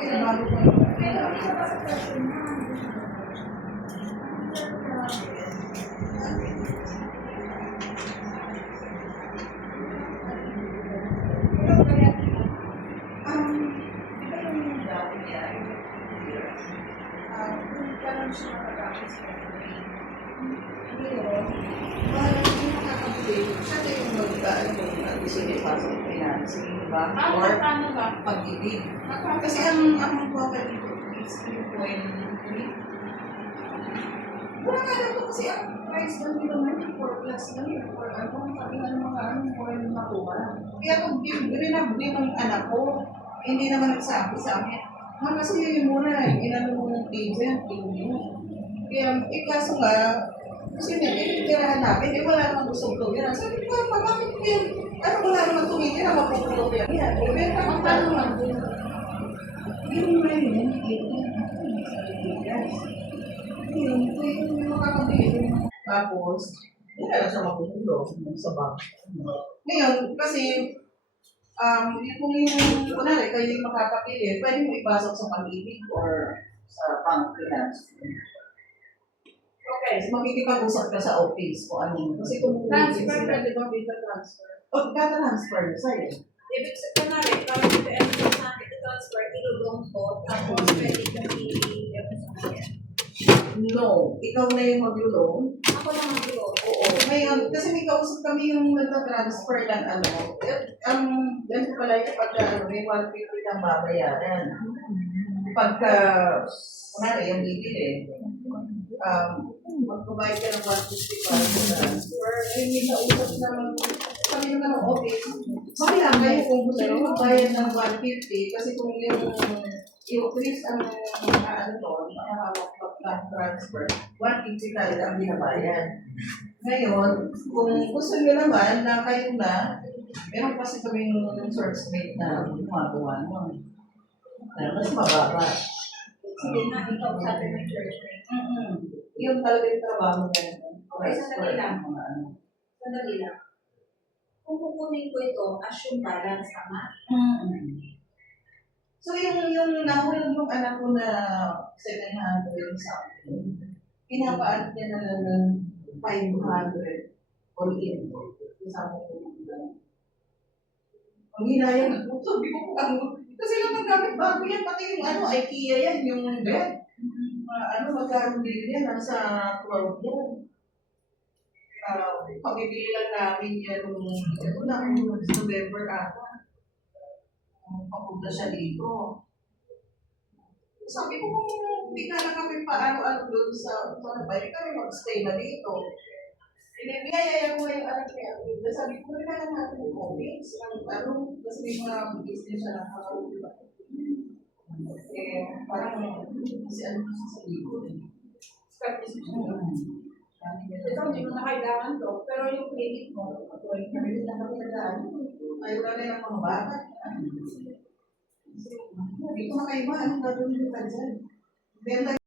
Pinabago ko. Or pag-ibig. Kasi ang profit dito is 3.3. Wala nga lang kasi ang price lang nila naman 4 plus lang yun. Or ano, sabi nga ng mga more yung makuha. Kaya kung binabili ng anak ko, hindi naman nagsabi sa akin. Kasi yun muna, inano mo ng agent, yun. Kaya, kaso nga, kasi titirahan namin, wala namang gustong tumira. Sabi ko, bakit ko yan? Wala namang tumitira, mapupulong yan. Benta ang tanong lang. Yung may yun, yung makakabili. Tapos, wala na siya mapupulong sa bank. Ngayon, kasi, kung yung, kunwari, kayo yung makakapili, pwede mo ipasok sa pag-ibig or sa bank finance. Okay, so makikipag-usap ka sa office kung ano. Kasi kung transfer, pwede ba dito transfer? O, transfer na sa'yo. Ibig sabihin na rin, parang ito yung sa akin transfer, ilulong ko, tapos pwede kong i-i-i-i sa akin. No, ikaw na yung mag-loan. Ako na mag-loan. Oo. Ngayon, kasi may kausap kami yung nagta-transfer ng ano. Ganito pala yung pagka may 150 kang babayaran. Pagka, kunwari yung bibili, mag-provide ka ng 150 para sa transfer. Ay, may nausap naman kami naman ng office. Makilang kayo kung gusto nyo magbayad ng 150 kasi kung yung Chris ang ano doon, transfer, 150 talaga ang binabayad. Ngayon, kung gusto nyo naman na kayo na, meron kasi kami yung source mate na gumagawa nun. Mas mababa. Sige na, ikaw sabi ng church mate. Yun talaga yung trabaho niya. Okay, sandali lang. Sandali lang. Kung kukunin ko ito, as yung balance, tama? So yung nahulog yung anak ko na 700 something, pinapaan niya na lang ng 500 all in. Isang ko ang hinayang ako, sabi ko kasi lang nagamit bago yan, pati yung IKEA yan, yung bed. Magkaroon din yan, nasa 12 yan. Pabibili lang namin yan nung November ata. Papunta siya dito. Sabi ko kung hindi ka na kami paano-ano doon sa bahay, kami mag-stay na dito. Niyayaya ko yung anak niya. Sabi ko, wala lang natin yung office. Kasi may mga business siya na kakauwi ba. Parang, kasi ano kasi sa likod. Ito, hindi mo na kailangan to. Pero yung clinic mo, hindi na kami nagaan. Ayaw na yung mga bata. Hindi ko makaiba. Anong gagawin nyo ka dyan?